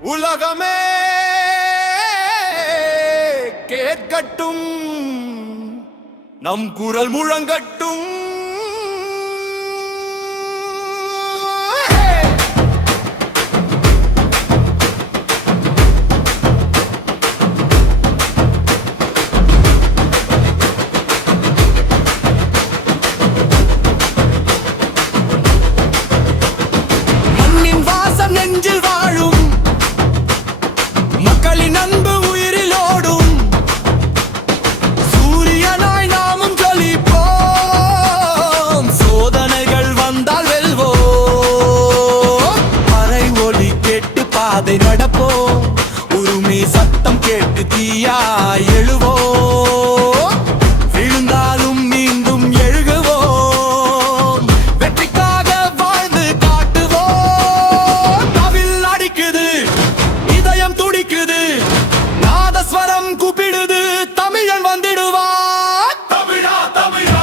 உலகமே கேட்கட்டும், நம் குரல் முழங்கட்டும். நெஞ்சில் வாழும் மக்களின் அன்பு உயிரிலோடும் சூரியனாய் நாமும் ஜொலிப்போம். சோதனைகள் வந்தால் வெல்வோம். மறை ஒலி கேட்டு பாதை நடப்போம். உரிமை சத்தம் கேட்டு தீயாய் எழுவோம். விழுந்தாலும் மீண்டும் எழுகுவோம். வெற்றிக்காக வாழ்ந்து காட்டுவோம். இதயம் துடிக்குது, நாதஸ்வரம் கூப்பிடுது, தமிழன் வந்திடுவார். தமிழா தமிழா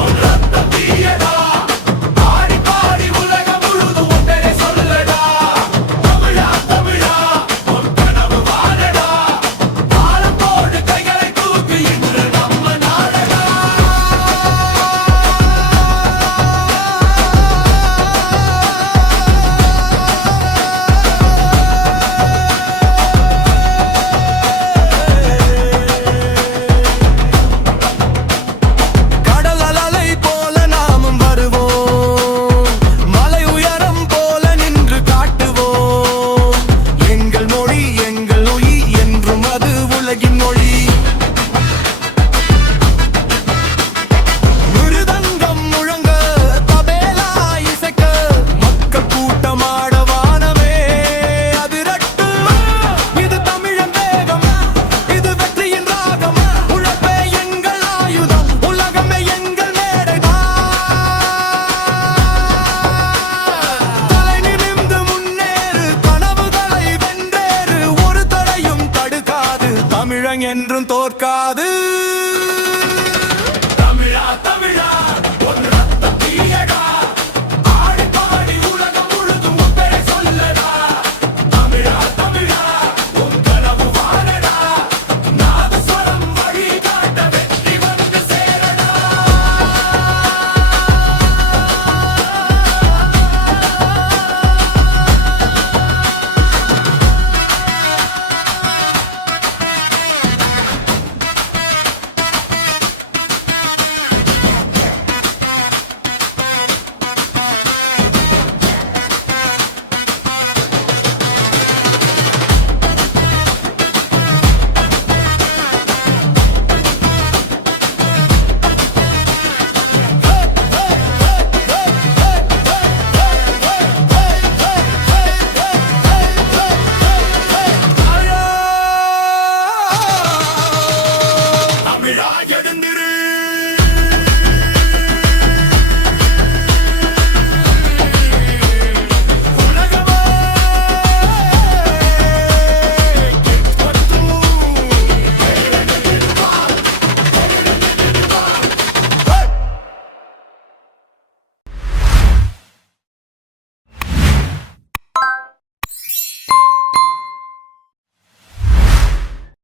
உன் ரத்தம் தீயடா, பாடி பாடி உலகம் முழுதும் ஒன்றே சொல்லடா. தமிழா தமிழா உன் கனவு வாழடா, தாளம் போடு கைகளை தூக்கி இன்று நம்ம நாடடா. என்றும் தோற்காது.